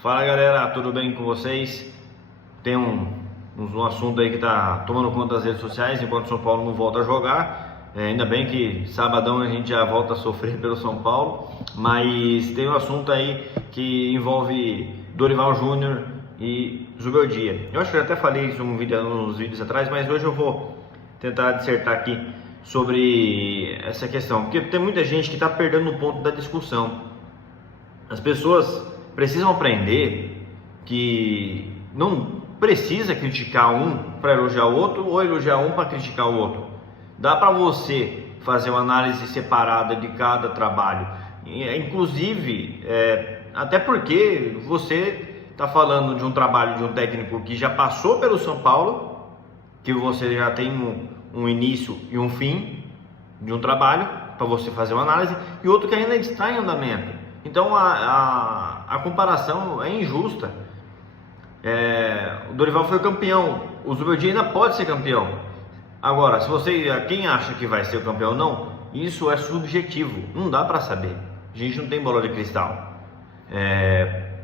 Fala galera, tudo bem com vocês? Tem um assunto aí que tá tomando conta das redes sociais enquanto o São Paulo não volta a jogar. Ainda bem que sabadão a gente já volta a sofrer pelo São Paulo, mas tem um assunto aí que envolve Dorival Júnior e Zubeldia. Eu acho que eu até falei isso nos vídeos atrás, mas hoje eu vou tentar dissertar aqui sobre essa questão, porque tem muita gente que está perdendo o ponto da discussão. As pessoas precisam aprender que não precisa criticar um para elogiar o outro ou elogiar um para criticar o outro. Dá para você fazer uma análise separada de cada trabalho, inclusive até porque você está falando de um trabalho de um técnico que já passou pelo São Paulo, que você já tem um início e um fim de um trabalho para você fazer uma análise, e outro que ainda está em andamento. Então a comparação é injusta. O Dorival foi campeão, o Zubeldia ainda pode ser campeão. Agora, quem acha que vai ser o campeão ou não, isso é subjetivo, não dá para saber. A gente não tem bola de cristal.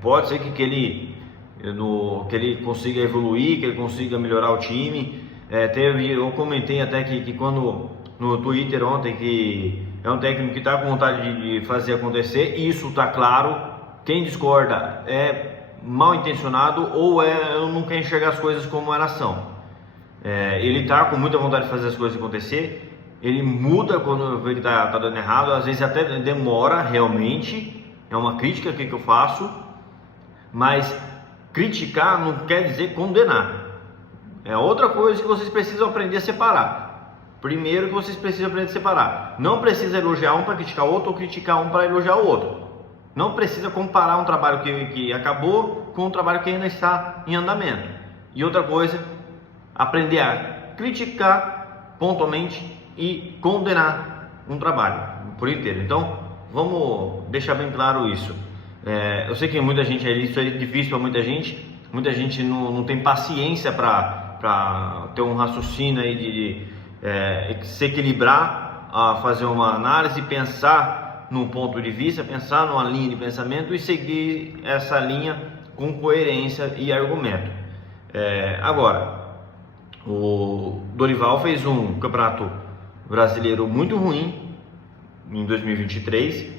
Pode ser que ele consiga evoluir, que ele consiga melhorar o time. Eu comentei até que quando no Twitter ontem que é um técnico que está com vontade de fazer acontecer, e isso está claro. Quem discorda é mal intencionado ou não quer enxergar as coisas como elas são. Ele está com muita vontade de fazer as coisas acontecer, ele muda quando ele está dando errado, às vezes até demora realmente, é uma crítica que eu faço, mas criticar não quer dizer condenar. É outra coisa que vocês precisam aprender a separar. Primeiro que vocês precisam aprender a separar. Não precisa elogiar um para criticar o outro ou criticar um para elogiar o outro. Não precisa comparar um trabalho que acabou com um trabalho que ainda está em andamento. E outra coisa, aprender a criticar pontualmente e condenar um trabalho por inteiro. Então, vamos deixar bem claro isso. Eu sei que muita gente, isso é difícil para muita gente não tem paciência para ter um raciocínio aí de se equilibrar, a fazer uma análise, pensar num ponto de vista, pensar numa linha de pensamento e seguir essa linha com coerência e argumento. Agora, o Dorival fez um campeonato brasileiro muito ruim em 2023,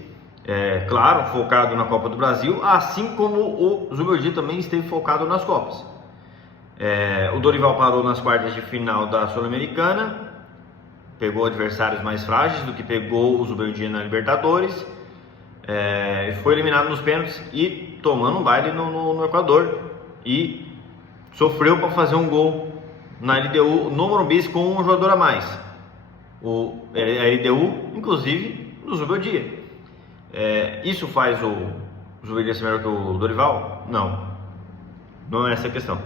claro, focado na Copa do Brasil, assim como o Zubeldia também esteve focado nas Copas. O Dorival parou nas quartas de final da Sul-Americana, pegou adversários mais frágeis do que pegou o Zubeldia na Libertadores, foi eliminado nos pênaltis e tomando um baile no Equador, e sofreu para fazer um gol na LDU no Morumbi com um jogador a mais, a LDU inclusive do Zubeldia. Isso faz o Zubeldia ser melhor que o Dorival? Não é essa a questão.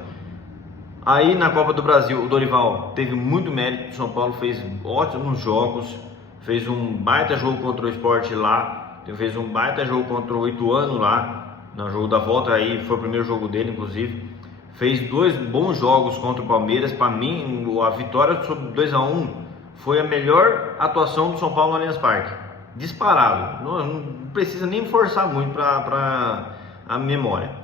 Aí na Copa do Brasil o Dorival teve muito mérito, o São Paulo fez ótimos jogos, fez um baita jogo contra o Sport lá, fez um baita jogo contra o Ituano lá, no jogo da volta, aí foi o primeiro jogo dele inclusive, fez 2 bons jogos contra o Palmeiras. Para mim a vitória sobre 2-1 foi a melhor atuação do São Paulo no Allianz Parque, disparado, não precisa nem forçar muito para a memória.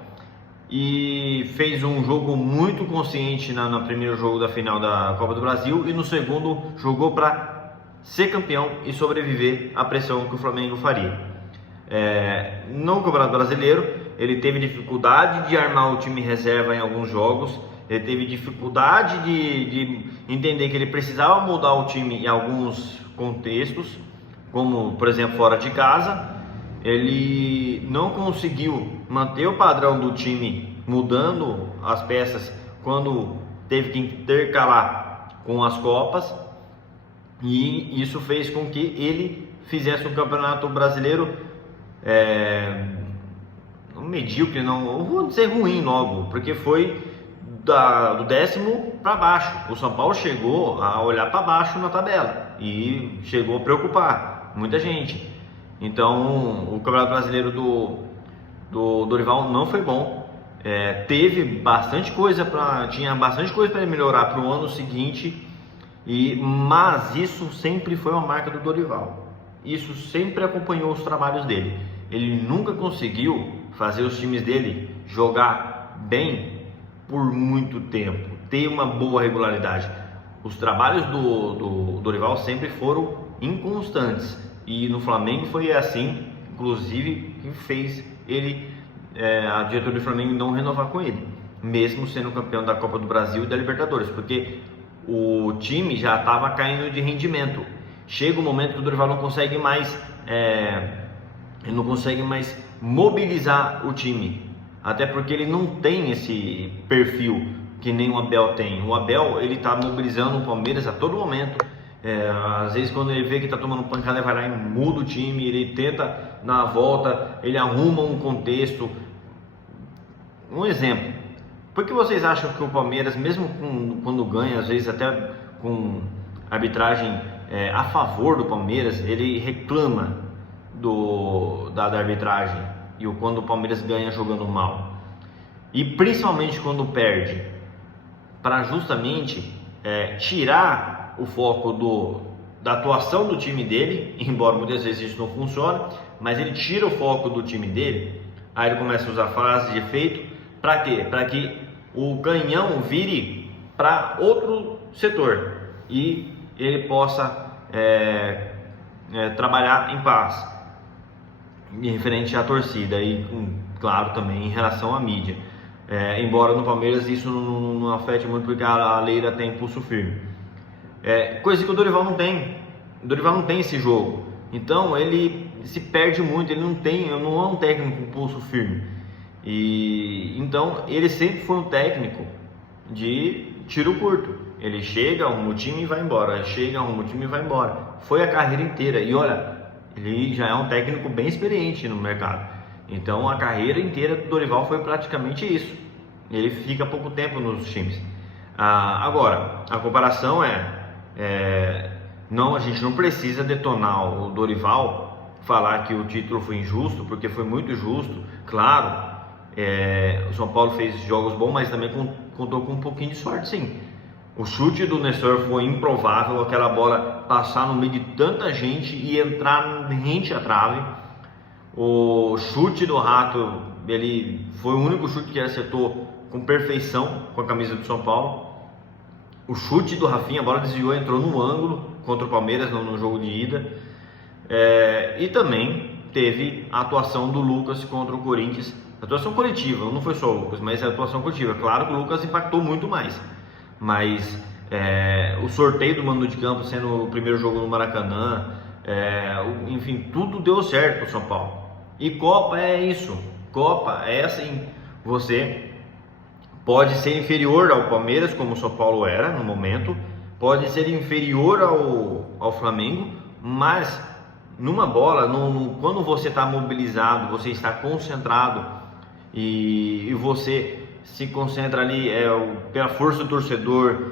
E fez um jogo muito consciente no primeiro jogo da final da Copa do Brasil, e no segundo jogou para ser campeão e sobreviver à pressão que o Flamengo faria. No Campeonato Brasileiro ele teve dificuldade de armar o time reserva em alguns jogos, ele teve dificuldade de entender que ele precisava mudar o time em alguns contextos, como por exemplo fora de casa. Ele não conseguiu manter o padrão do time, mudando as peças quando teve que intercalar com as Copas, e isso fez com que ele fizesse um campeonato brasileiro medíocre, não vou dizer ruim logo, porque foi do 10º para baixo. O São Paulo chegou a olhar para baixo na tabela e chegou a preocupar muita gente. Então o Campeonato Brasileiro do Dorival não foi bom. Teve bastante coisa tinha bastante coisa para ele melhorar para o ano seguinte, mas isso sempre foi uma marca do Dorival. Isso sempre acompanhou os trabalhos dele. Ele nunca conseguiu fazer os times dele jogar bem por muito tempo, ter uma boa regularidade. Os trabalhos do Dorival sempre foram inconstantes, e no Flamengo foi assim, inclusive, que fez ele, a diretoria do Flamengo, não renovar com ele, mesmo sendo campeão da Copa do Brasil e da Libertadores, porque o time já estava caindo de rendimento. Chega um momento que o Dorival não consegue mais mobilizar o time, até porque ele não tem esse perfil que nem o Abel tem. O Abel, ele está mobilizando o Palmeiras a todo momento. Às vezes, quando ele vê que está tomando pancada, ele vai lá e muda o time, ele tenta dar a volta, ele arruma um contexto. Um exemplo: por que vocês acham que o Palmeiras, mesmo quando ganha, às vezes até com arbitragem a favor do Palmeiras, ele reclama da arbitragem, e quando o Palmeiras ganha jogando mal, e principalmente quando perde, para justamente tirar o foco da atuação do time dele, embora muitas vezes isso não funcione, mas ele tira o foco do time dele. Aí ele começa a usar frases de efeito. Para quê? Para que o canhão vire para outro setor e ele possa trabalhar em paz, em referente à torcida, e claro, também em relação à mídia. Embora no Palmeiras isso não afete muito, porque a Leila tem pulso firme, coisa que o Dorival não tem. O Dorival não tem esse jogo, então ele se perde muito. Ele não é um técnico com pulso firme, e então ele sempre foi um técnico de tiro curto. Ele chega, arruma o time e vai embora, chega, arruma o time e vai embora. Foi a carreira inteira, e olha, ele já é um técnico bem experiente no mercado. Então a carreira inteira do Dorival foi praticamente isso. Ele fica pouco tempo nos times. Agora, a comparação não, a gente não precisa detonar o Dorival, falar que o título foi injusto, porque foi muito justo. Claro, o São Paulo fez jogos bons, mas também contou com um pouquinho de sorte, sim. O chute do Nestor foi improvável, aquela bola passar no meio de tanta gente e entrar rente à trave. O chute do Rato, ele foi o único chute que ele acertou com perfeição com a camisa do São Paulo. O chute do Rafinha, a bola desviou, entrou no ângulo contra o Palmeiras no jogo de ida. E também teve a atuação do Lucas contra o Corinthians. Atuação coletiva, não foi só o Lucas, mas a atuação coletiva. Claro que o Lucas impactou muito mais, mas o sorteio do mando de campo sendo o primeiro jogo no Maracanã, enfim, tudo deu certo para o São Paulo. E Copa é isso. Copa é assim: você pode ser inferior ao Palmeiras, como o São Paulo era no momento, pode ser inferior ao Flamengo, mas numa bola, quando você está mobilizado, você está concentrado, e você se concentra ali pela força do torcedor,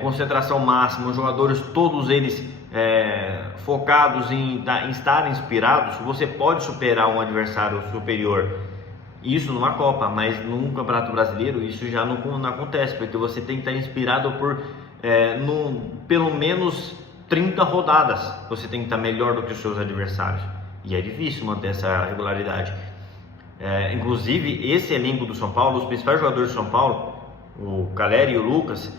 concentração máxima, os jogadores todos eles focados em estar inspirados, você pode superar um adversário superior. Isso numa Copa, mas num Campeonato Brasileiro isso já não acontece, porque você tem que estar inspirado por pelo menos 30 rodadas, você tem que estar melhor do que os seus adversários, e é difícil manter essa regularidade. Inclusive esse elenco do São Paulo, os principais jogadores do São Paulo, o Caleri e o Lucas,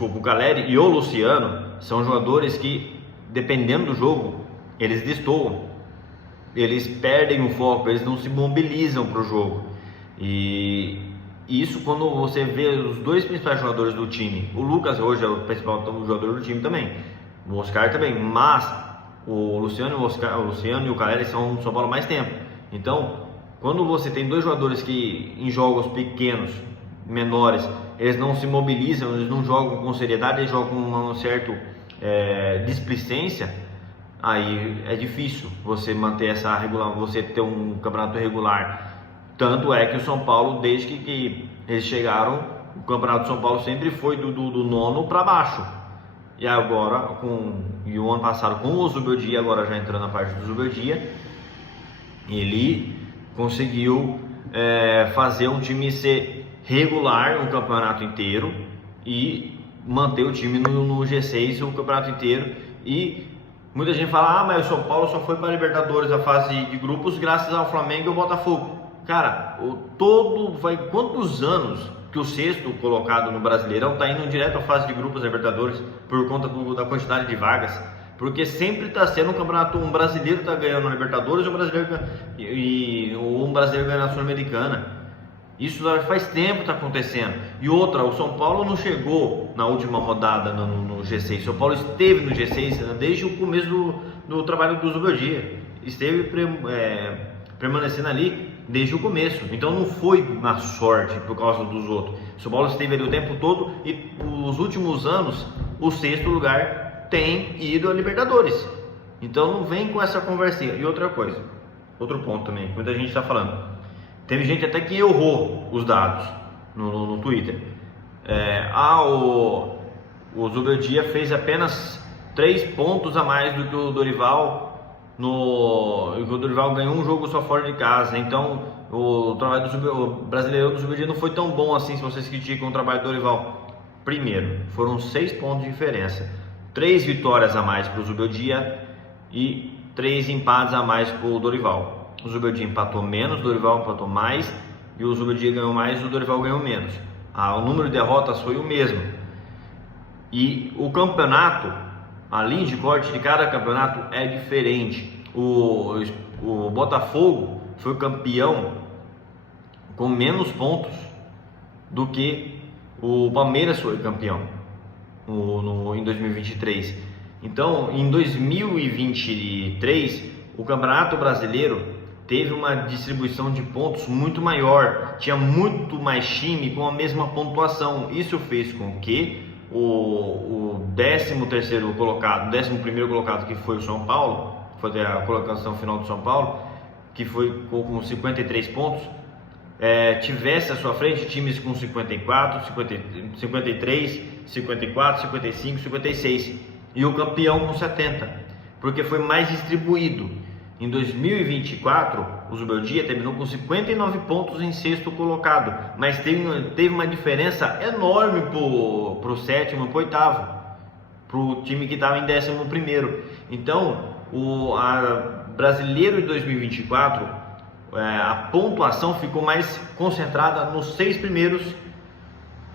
o Caleri e o Luciano, são jogadores que, dependendo do jogo, eles destoam, eles perdem o foco, eles não se mobilizam para o jogo. E isso, quando você vê os dois principais jogadores do time, o Lucas hoje é o principal jogador do time também, o Oscar também, mas o Luciano e o Caleri são do São Paulo há mais tempo. Então, quando você tem dois jogadores que em jogos pequenos, menores, eles não se mobilizam, eles não jogam com seriedade, eles jogam com uma certa displicência, aí é difícil você manter essa regular, você ter um campeonato regular. Tanto é que o São Paulo, desde que eles chegaram, o campeonato do São Paulo sempre foi do nono para baixo. E agora, e o ano passado com o Zubeldia, agora já entrando na parte do Zubeldia, ele conseguiu fazer um time ser regular o campeonato inteiro e manter o time no G6 o campeonato inteiro, e Muita gente fala, mas o São Paulo só foi para a Libertadores, a fase de grupos, graças ao Flamengo e ao Botafogo. Cara, quantos anos que o sexto colocado no Brasileirão está indo direto à fase de grupos da Libertadores por conta da quantidade de vagas? Porque sempre está sendo um campeonato, um brasileiro está ganhando a Libertadores e um brasileiro ganhando a Sul-Americana. Isso faz tempo está acontecendo. E outra, o São Paulo não chegou na última rodada no G6. O São Paulo esteve no G6 desde o começo do trabalho do Zubeldia. Esteve permanecendo ali desde o começo. Então não foi na sorte por causa dos outros. O São Paulo esteve ali o tempo todo e os últimos anos o sexto lugar tem ido a Libertadores. Então não vem com essa conversinha. E outra coisa, outro ponto também, que muita gente está falando. Teve gente até que errou os dados no Twitter. O Zubeldia fez apenas 3 pontos a mais do que o Dorival. O Dorival ganhou um jogo só fora de casa. Então o trabalho do brasileiro do Zubeldia não foi tão bom assim, se vocês criticam o trabalho do Dorival. Primeiro, foram 6 pontos de diferença. 3 vitórias a mais para o Zubeldia e 3 empates a mais para o Dorival. O Zubeldia empatou menos, o Dorival empatou mais, e o Zubeldia ganhou mais, o Dorival ganhou menos. O número de derrotas foi o mesmo. E o campeonato, a linha de corte de cada campeonato é diferente. O Botafogo foi campeão com menos pontos do que o Palmeiras foi campeão em 2023. Então, em 2023, o Campeonato Brasileiro teve uma distribuição de pontos muito maior, tinha muito mais time com a mesma pontuação. Isso fez com que o 11º colocado, que foi o São Paulo, foi a colocação final do São Paulo, que foi com 53 pontos, tivesse à sua frente times com 54, 53, 54, 55, 56 e o campeão com 70, porque foi mais distribuído. Em 2024, o Zubeldia terminou com 59 pontos em sexto colocado, mas teve uma diferença enorme para o sétimo e para o oitavo, para o time que estava em 11º. Então, brasileiro de 2024, a pontuação ficou mais concentrada nos 6 primeiros,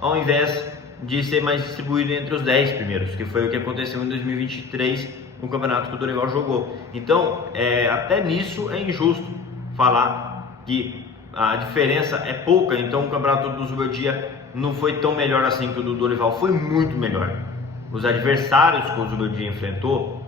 ao invés de ser mais distribuído entre os 10 primeiros, que foi o que aconteceu em 2023, no campeonato que o Dorival jogou. Então, até nisso é injusto falar que a diferença é pouca. Então o campeonato do Zubeldia não foi tão melhor assim que o do Dorival, foi muito melhor. Os adversários que o Zubeldia enfrentou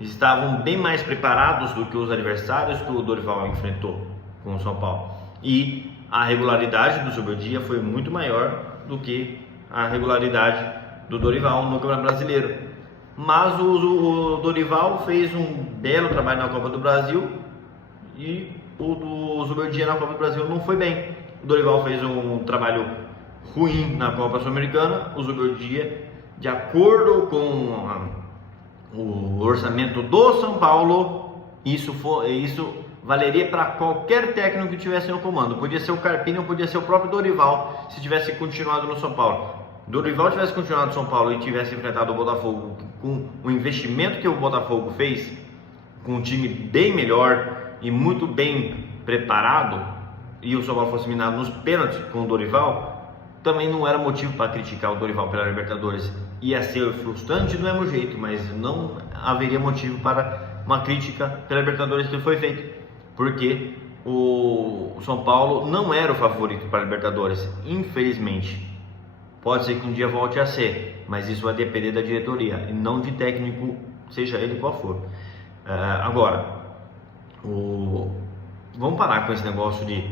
estavam bem mais preparados do que os adversários que o Dorival enfrentou com o São Paulo. E a regularidade do Zubeldia foi muito maior do que a regularidade do Dorival no Campeonato Brasileiro. Mas o Dorival fez um belo trabalho na Copa do Brasil e o do Zubeldia na Copa do Brasil não foi bem. O Dorival fez um trabalho ruim na Copa Sul-Americana, o Zubeldia, de acordo com o orçamento do São Paulo, isso valeria para qualquer técnico que estivesse no comando. Podia ser o Carpini ou podia ser o próprio Dorival, se tivesse continuado no São Paulo. Dorival tivesse continuado no São Paulo e tivesse enfrentado o Botafogo com o investimento que o Botafogo fez, com um time bem melhor e muito bem preparado, e o São Paulo fosse eliminado nos pênaltis com o Dorival, também não era motivo para criticar o Dorival pela Libertadores. Ia ser frustrante do mesmo jeito, mas não haveria motivo para uma crítica pela Libertadores que foi feita, porque o São Paulo não era o favorito para a Libertadores, infelizmente. Pode ser que um dia volte a ser, mas isso vai depender da diretoria e não de técnico, seja ele qual for. Agora, vamos parar com esse negócio de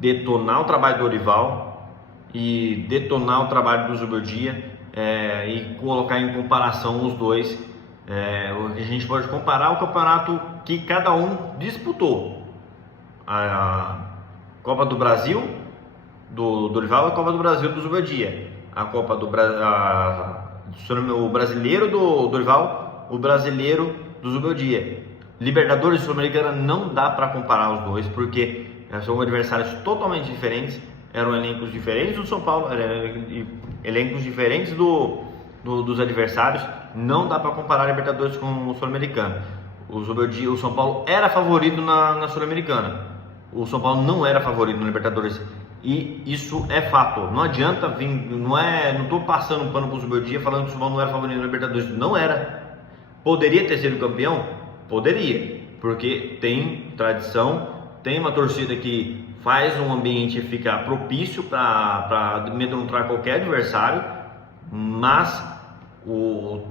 detonar o trabalho do Dorival e detonar o trabalho do Zubeldia e colocar em comparação os dois. A gente pode comparar o campeonato que cada um disputou. A Copa do Brasil do Dorival, a Copa do Brasil do Zubeldia, a Copa do o brasileiro do Dorival, o brasileiro do Zubeldia. Libertadores e Sul-Americana não dá para comparar os dois, porque são adversários totalmente diferentes, eram elencos diferentes do São Paulo, eram elencos diferentes do dos adversários, não dá para comparar a Libertadores com o Sul-Americano. O São Paulo era favorito na Sul-Americana, o São Paulo não era favorito na Libertadores, e isso é fato. Não adianta vir, não estou passando um pano para o Zubeldia falando que o São Paulo não era favorito na Libertadores, não era. Poderia ter sido campeão? Poderia, porque tem tradição, tem uma torcida que faz um ambiente ficar propício para amedrontar qualquer adversário, mas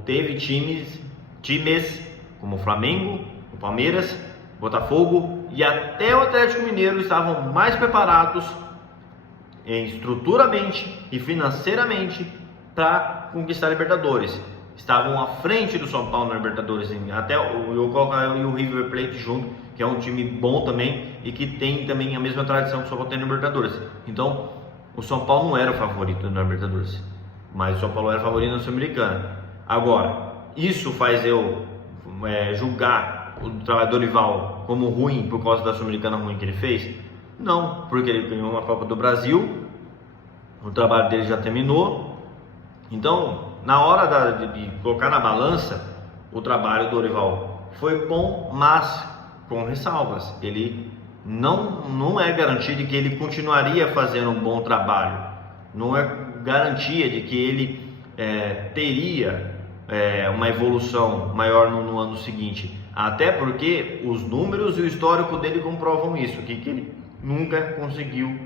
teve times como o Flamengo, o Palmeiras, o Botafogo e até o Atlético Mineiro estavam mais preparados estruturalmente e financeiramente para conquistar a Libertadores. Estavam à frente do São Paulo na Libertadores, até eu coloco o River Plate junto, que é um time bom também e que tem também a mesma tradição que o São Paulo tem na Libertadores. Então, o São Paulo não era o favorito na Libertadores, mas o São Paulo era favorito na Sul-Americana. Agora, isso faz eu julgar o trabalho do Dorival como ruim por causa da Sul-Americana ruim que ele fez? Não, porque ele ganhou uma Copa do Brasil, o trabalho dele já terminou. Então, na hora de colocar na balança, o trabalho do Dorival foi bom, mas com ressalvas. Ele não é garantia de que ele continuaria fazendo um bom trabalho, não é garantia de que ele teria uma evolução maior no ano seguinte, até porque os números e o histórico dele comprovam isso, que ele nunca conseguiu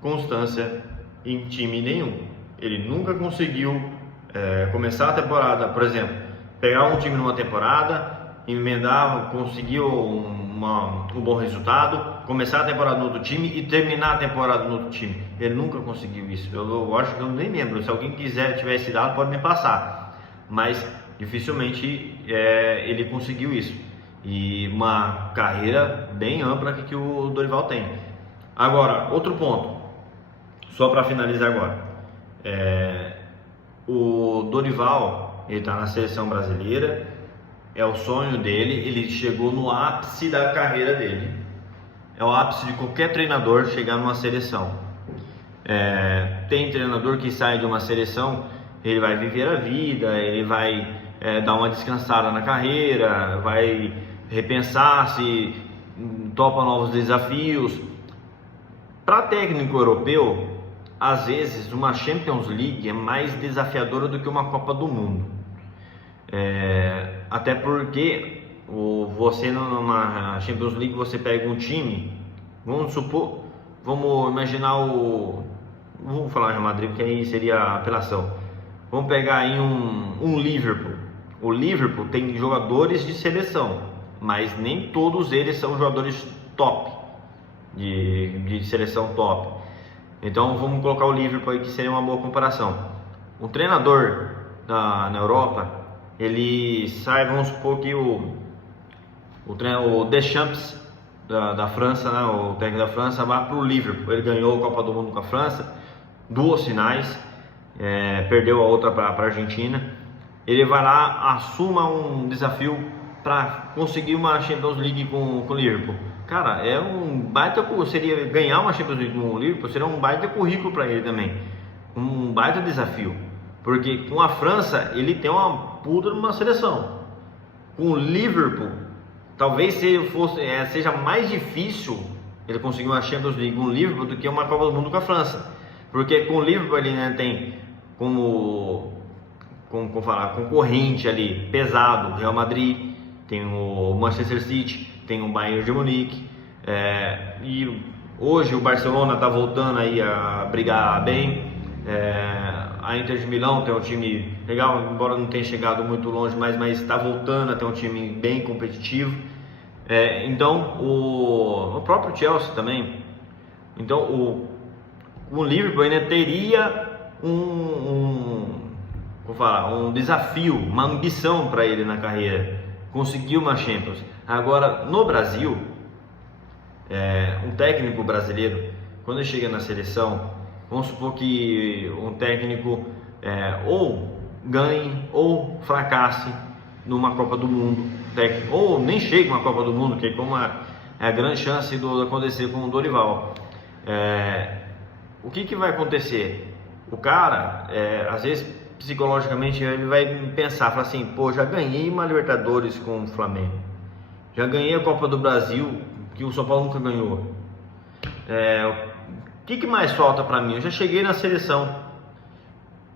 constância em time nenhum. Ele nunca conseguiu começar a temporada, por exemplo, pegar um time numa temporada, emendar, conseguir um bom resultado, começar a temporada no outro time e terminar a temporada no outro time. Ele nunca conseguiu isso. Eu acho que eu nem lembro. Se alguém tiver esse dado, pode me passar. Mas dificilmente ele conseguiu isso. E uma carreira bem ampla que o Dorival tem. Agora, outro ponto, só para finalizar agora. O Dorival, ele está na seleção brasileira, é o sonho dele, ele chegou no ápice da carreira dele. É o ápice de qualquer treinador chegar numa seleção. Tem treinador que sai de uma seleção, ele vai viver a vida, ele vai dar uma descansada na carreira, vai repensar se topa novos desafios. Para técnico europeu, às vezes uma Champions League é mais desafiadora do que uma Copa do Mundo. Até porque você numa Champions League você pega um time, vamos imaginar vamos falar Real Madrid, porque aí seria apelação. Vamos pegar aí um Liverpool. O Liverpool tem jogadores de seleção, mas nem todos eles são jogadores top, de seleção top. Então vamos colocar o Liverpool aí, que seria uma boa comparação. Um treinador na Europa, ele sai, vamos supor que o Deschamps da França, né, o técnico da França, vai para o Liverpool. Ele ganhou a Copa do Mundo com a França, 2 finais, perdeu a outra para a Argentina. Ele vai lá, assuma um desafio para conseguir uma Champions League com o Liverpool. Cara, seria ganhar uma Champions League com o Liverpool, seria um baita currículo para ele também, um baita desafio, porque com a França ele tem uma puta numa seleção. Com o Liverpool, talvez seja mais difícil ele conseguir uma Champions League com o Liverpool do que uma Copa do Mundo com a França, porque com o Liverpool ele tem como concorrente ali pesado Real Madrid, tem o Manchester City, tem o Bayern de Munique, e hoje o Barcelona está voltando aí a brigar bem. A Inter de Milão tem um time legal, embora não tenha chegado muito longe, mas está voltando a ter um time bem competitivo. Então o próprio Chelsea também. Então o Liverpool ainda teria um desafio, uma ambição para ele na carreira, conseguir uma Champions. Agora no Brasil, um técnico brasileiro, quando ele chega na seleção, vamos supor que um técnico ou ganhe ou fracasse numa Copa do Mundo, ou nem chegue uma Copa do Mundo, que é como é a grande chance de acontecer com o Dorival. O que vai acontecer? O cara, às vezes, psicologicamente ele vai pensar, falar assim, pô, já ganhei uma Libertadores com o Flamengo, já ganhei a Copa do Brasil, que o São Paulo nunca ganhou. O que mais falta para mim? Eu já cheguei na seleção.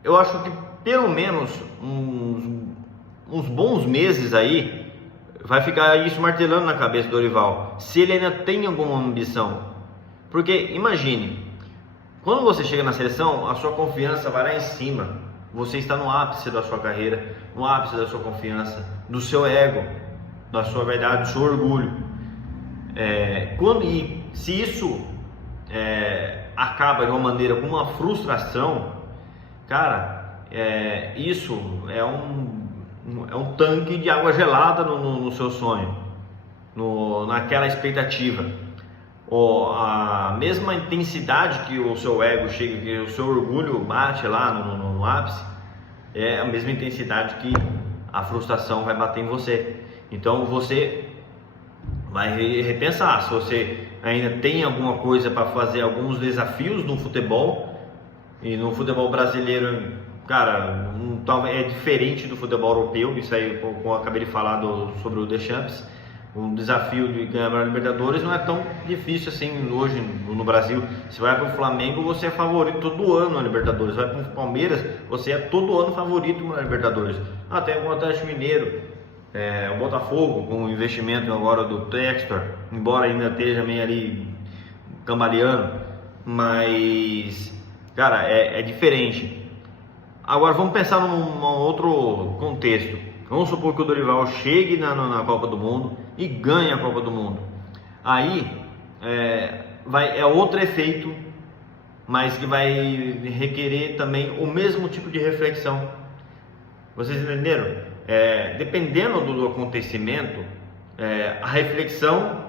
Eu acho que pelo menos uns bons meses aí vai ficar isso martelando na cabeça do Dorival, se ele ainda tem alguma ambição. Porque imagine, quando você chega na seleção, a sua confiança vai lá em cima. Você está no ápice da sua carreira, no ápice da sua confiança, do seu ego, da sua verdade, do seu orgulho. Se isso acaba de uma maneira com uma frustração, cara, isso é um tanque de água gelada no seu sonho, naquela expectativa. A mesma intensidade que o seu ego chega, que o seu orgulho bate lá no ápice, é a mesma intensidade que a frustração vai bater em você. Então você vai repensar se você ainda tem alguma coisa para fazer, alguns desafios no futebol. E no futebol brasileiro, cara, é diferente do futebol europeu. Isso aí, como eu acabei de falar sobre o Deschamps. Um desafio de ganhar a Libertadores não é tão difícil assim hoje no Brasil. Se vai para o Flamengo, você é favorito todo ano na Libertadores. Vai para o Palmeiras, você é todo ano favorito na Libertadores. Até o Atlético Mineiro, o Botafogo, com o investimento agora do Textor, embora ainda esteja meio ali cambaleando, mas, cara, é diferente. Agora vamos pensar num outro contexto. Vamos supor que o Dorival chegue na Copa do Mundo e ganhe a Copa do Mundo. Aí é outro efeito, mas que vai requerer também o mesmo tipo de reflexão. Vocês entenderam? Dependendo do acontecimento, a reflexão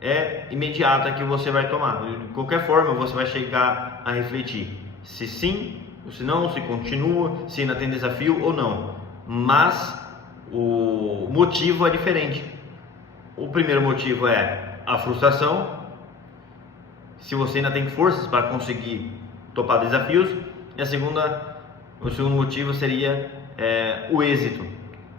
é imediata que você vai tomar. De qualquer forma, você vai chegar a refletir se sim, ou se não, se continua, se ainda tem desafio ou não. Mas o motivo é diferente. O primeiro motivo é a frustração, se você ainda tem forças para conseguir topar desafios. E o segundo motivo seria o êxito.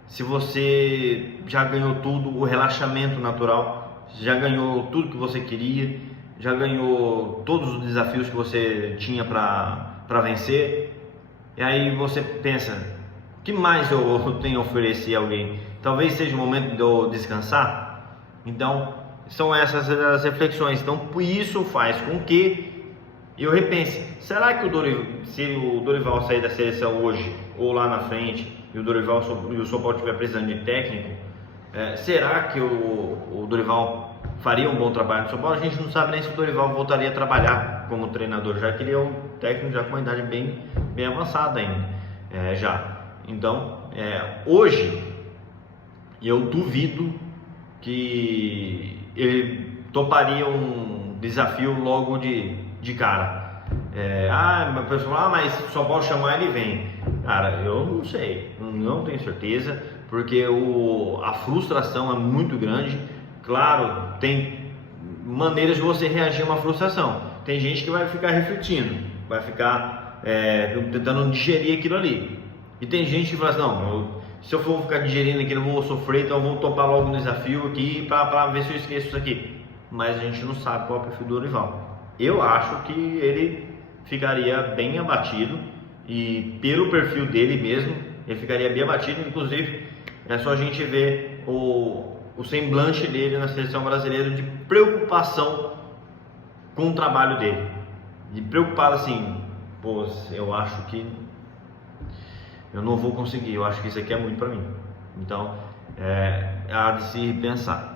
Se você já ganhou tudo, o relaxamento natural, já ganhou tudo que você queria, já ganhou todos os desafios que você tinha para vencer, e aí você pensa, o que mais eu tenho a oferecer a alguém? Talvez seja o momento de eu descansar. Então, são essas as reflexões. Então, isso faz com que eu repense: será que se o Dorival sair da seleção hoje ou lá na frente, e o São Paulo estiver precisando de técnico, será que o Dorival faria um bom trabalho no São Paulo? A gente não sabe nem se o Dorival voltaria a trabalhar como treinador, já que ele é um técnico já com uma idade bem avançada ainda, já. Então, hoje, eu duvido que ele toparia um desafio logo de cara. Mas o pessoal, mas o São Paulo chamar, ele vem. Cara, eu não sei, não tenho certeza, porque a frustração é muito grande. Claro, tem maneiras de você reagir a uma frustração. Tem gente que vai ficar refletindo, vai ficar tentando digerir aquilo ali. E tem gente que fala assim, não, se eu for ficar digerindo aquilo, eu vou sofrer, então eu vou topar logo um desafio aqui para ver se eu esqueço isso aqui. Mas a gente não sabe qual é o perfil do Dorival. Eu acho que ele ficaria bem abatido, e pelo perfil dele mesmo, ele ficaria bem abatido. Inclusive, é só a gente ver o semblante dele na seleção brasileira de preocupação com o trabalho dele. De preocupado assim, pô, eu acho que eu não vou conseguir, eu acho que isso aqui é muito para mim. Então, há de se pensar.